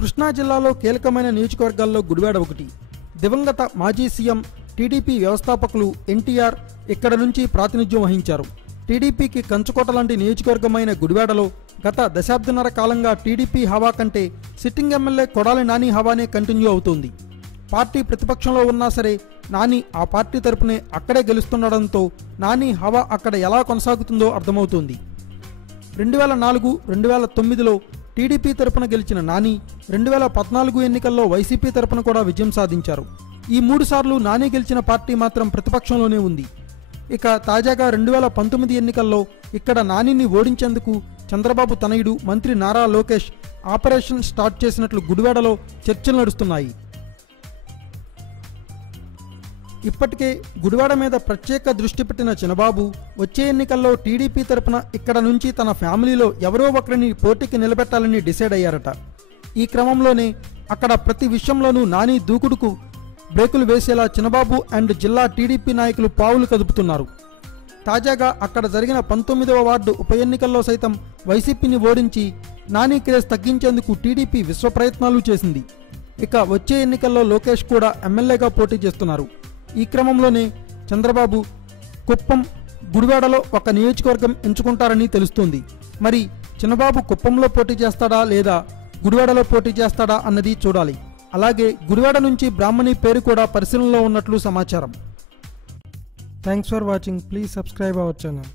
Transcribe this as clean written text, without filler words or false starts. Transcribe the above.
కృష్ణా జిల్లాలో కీలకమైన నియోజకవర్గాల్లో గుడివాడ ఒకటి. దివంగత మాజీ సీఎం టీడీపీ వ్యవస్థాపకులు ఎన్టీఆర్ ఇక్కడ నుంచి ప్రాతినిధ్యం వహించారు. టీడీపీకి కంచుకోట లాంటి నియోజకవర్గమైన గుడివాడలో గత దశాబ్దన్నర కాలంగా టీడీపీ హవా కంటే సిట్టింగ్ ఎమ్మెల్యే కొడాలి నాని హవానే కంటిన్యూ అవుతోంది. పార్టీ ప్రతిపక్షంలో ఉన్నా సరే నాని ఆ పార్టీ తరపునే అక్కడే గెలుస్తుండడంతో నాని హవా అక్కడ ఎలా కొనసాగుతుందో అర్థమవుతోంది. 2004, 2009లో టీడీపీ తరపున గెలిచిన నాని 2014 ఎన్నికల్లో వైసీపీ తరపున కూడా విజయం సాధించారు. ఈ 3 సార్లు నాని గెలిచిన పార్టీ మాత్రం ప్రతిపక్షంలోనే ఉంది. ఇక తాజాగా 2019 ఎన్నికల్లో ఇక్కడ నానిని ఓడించేందుకు చంద్రబాబు తనయుడు మంత్రి నారా లోకేష్ ఆపరేషన్ స్టార్ట్ చేసినట్లు గుడివాడలో చర్చలు నడుస్తున్నాయి. ఇప్పటికే గుడివాడ మీద ప్రత్యేక దృష్టి పెట్టిన చంద్రబాబు వచ్చే ఎన్నికల్లో టీడీపీ తరపున ఇక్కడ నుంచి తన ఫ్యామిలీలో ఎవరో ఒకరిని పోటీకి నిలబెట్టాలని డిసైడ్ అయ్యారట. ఈ క్రమంలోనే అక్కడ ప్రతి విషయంలోనూ నాని దూకుడుకు బ్రేకులు వేసేలా చంద్రబాబు అండ్ జిల్లా టీడీపీ నాయకులు పావులు కదుపుతున్నారు. తాజాగా అక్కడ జరిగిన 19వ వార్డు ఉప ఎన్నికల్లో సైతం వైసీపీని ఓడించి నాని క్రేజ్ తగ్గించేందుకు టీడీపీ విశ్వ ప్రయత్నాలు చేసింది. ఇక వచ్చే ఎన్నికల్లో లోకేష్ కూడా ఎమ్మెల్యేగా పోటీ చేస్తున్నారు. ఈ క్రమంలోనే చంద్రబాబు కుప్పం, గుడివాడలో ఒక నియోజకవర్గం ఎంచుకుంటారని తెలుస్తోంది. మరి చంద్రబాబు కుప్పంలో పోటీ చేస్తాడా లేదా గుడివాడలో పోటీ చేస్తాడా అన్నది చూడాలి. అలాగే గుడివాడ నుంచి బ్రాహ్మణి పేరు కూడా పరిశీలనలో ఉన్నట్లు సమాచారం. Thanks for watching. Please subscribe our channel.